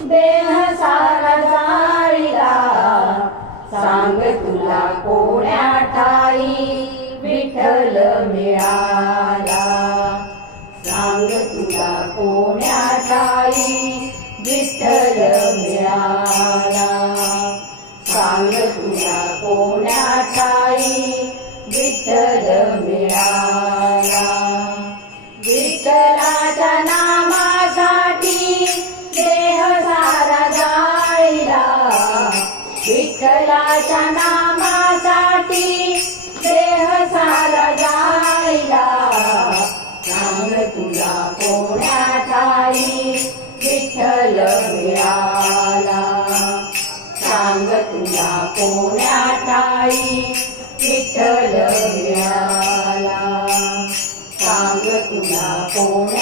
देह सारा जाळीला. सांग तुला कोण्या ठाई विठ्ठल मिळाला. सांग तुला कोण्या ठाई विठ्ठल मिळाला. सांग तुला कोण्या ठाई विठ्ठल मिळाला. विठ्ठलाच्या नामासाठी देह सारा जायला. सांग तुला कोण्या ठाई विठ्ठल मिळाला. सांग तुला कोण्या ठाई विठ्ठल मिळाला. सांग तुला कोण्या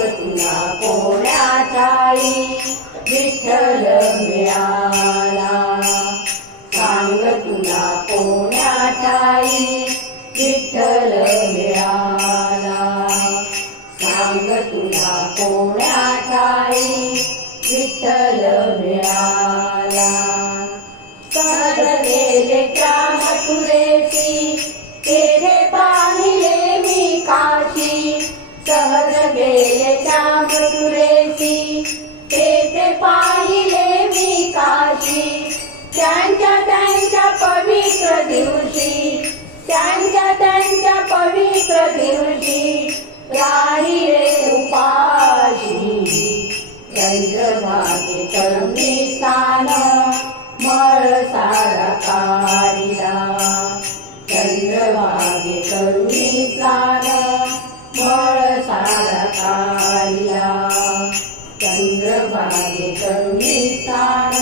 तुला कोण्या विठ्ठल मिळाला. त्यांच्या त्यांच्या पवित्र दिवशी त्यांच्या त्यांच्या पवित्र दिवशी राहिले उपाशी. चंद्रभागे करुणी स्थान मळ सारा कारिला चंद्रभागे करुणी स्थान मळ सारा काढिला. चंद्रभागे करुणी स्थान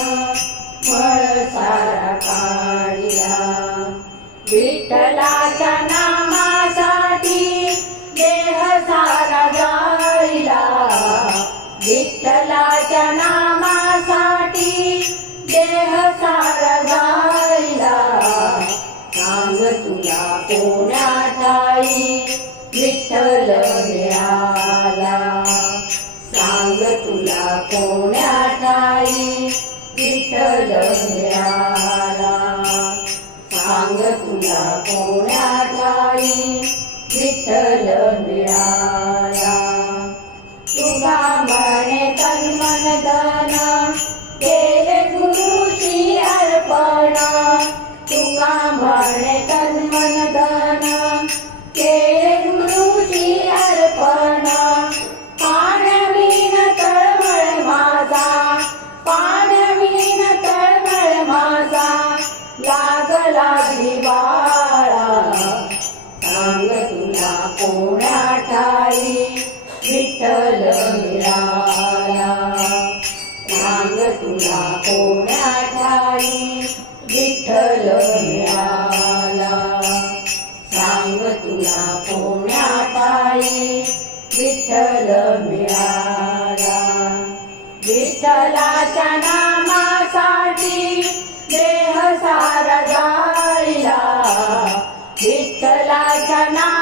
विठ्ठल मिळाला सांग तुला कोण्या ठाई विठ्ठल मिळाला तुका म्हणे तन्मन धन केले गुरुशी अर्पण तुका म्हणे तन्मन विठ्ठल मिळाला सांग तुला कोण्या ठाई विठ्ठल मिळाला सांग तुला कोण्या ठाई विठ्ठल मिळाला विठ्ठलाच्या नामासाठी देह सारा जायला विठ्ठलाच्या नामासाठी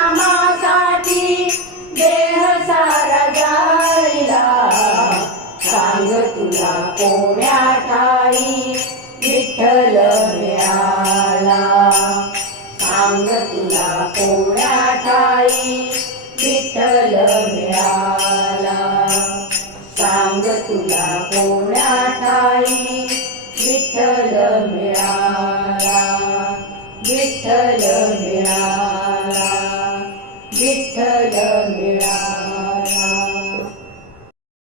तुला विठ्ठल मिळाला. सांग तुला कोण्या विठ्ठल मिळाला. विठ्ठल मिळाला.